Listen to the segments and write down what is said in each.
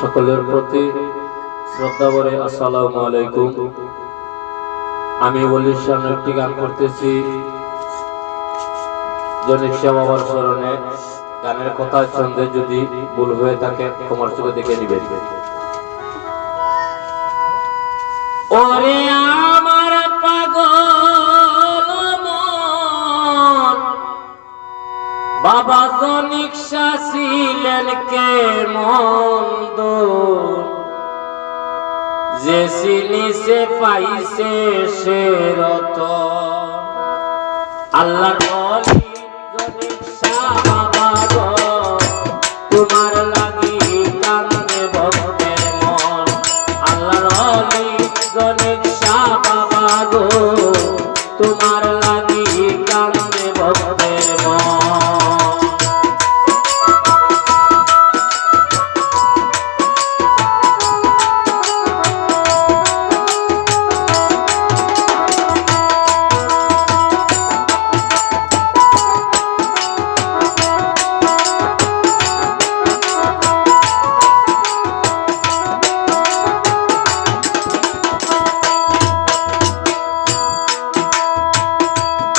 সকলের প্রতি শ্রদ্ধা ভরে আসসালামু আলাইকুম। আমি ওলির সামনে একটি গান করতেছি জনিক শাহ বাবার স্মরণে। গানের কথা ছন্দে যদি ভুল হয়ে থাকে তোমার চোখে দেখে নিবে। ওরে আমার পাগল মন, বাবা জনিক শাহ ছিলেন কে মন্দ, যে চিনিছে পাইছে সে রতন। আল্লাহর ওলি জনিক শাহ বাবা গো, তোমার লাগি কান্দে ভক্তের মন। আল্লাহর ওলি জনিক শাহ বাবা গো, তোমার লাগি কান্দে ভক্তের মন।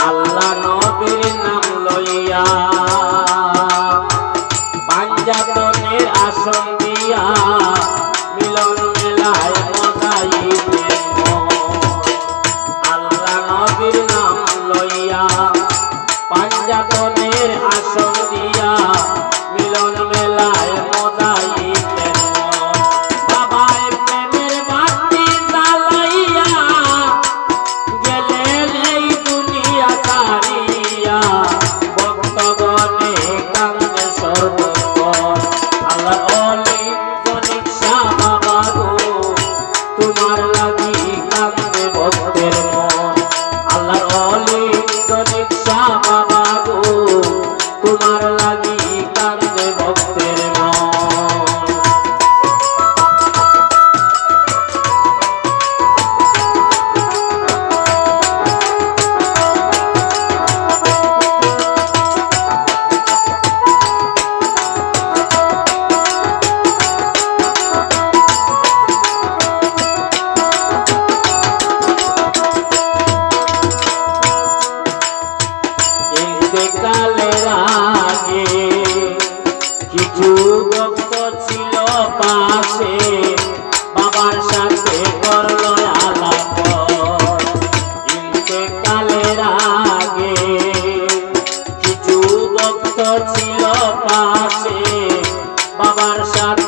আল্লাহ নবীর নাম লইয়া পাঞ্জাতনের আসন দিয়া মিলন মেলায় মজাইতেন মন। আল্লাহ নবীর নাম লইয়া পাঞ্জাতনের আসন দিয়া মিলন মেলায় মজাইতেন মন। বাবায় প্রেমের বাতি জ্বালাইয়া গেলেন এই দুনিয়া ছাড়িয়া, ভক্তগণে কান্দে সর্বক্ষণ। আল্লাহর ওলি জনিক শাহ বাবা গো, তোমার লাগি কান্দে ভক্তের মন। আল্লাহর ওলি জনিক শাহ বাবা গো, তোমার লাগি কান্দে ভক্তের মন। ইন্তেকালের আগে কিছু ভক্ত ছিল পাশে, বাবার সাথে করলো আলাপ। ইন্তেকালের আগে কিছু ভক্ত ছিল পাশে, বাবার সাথে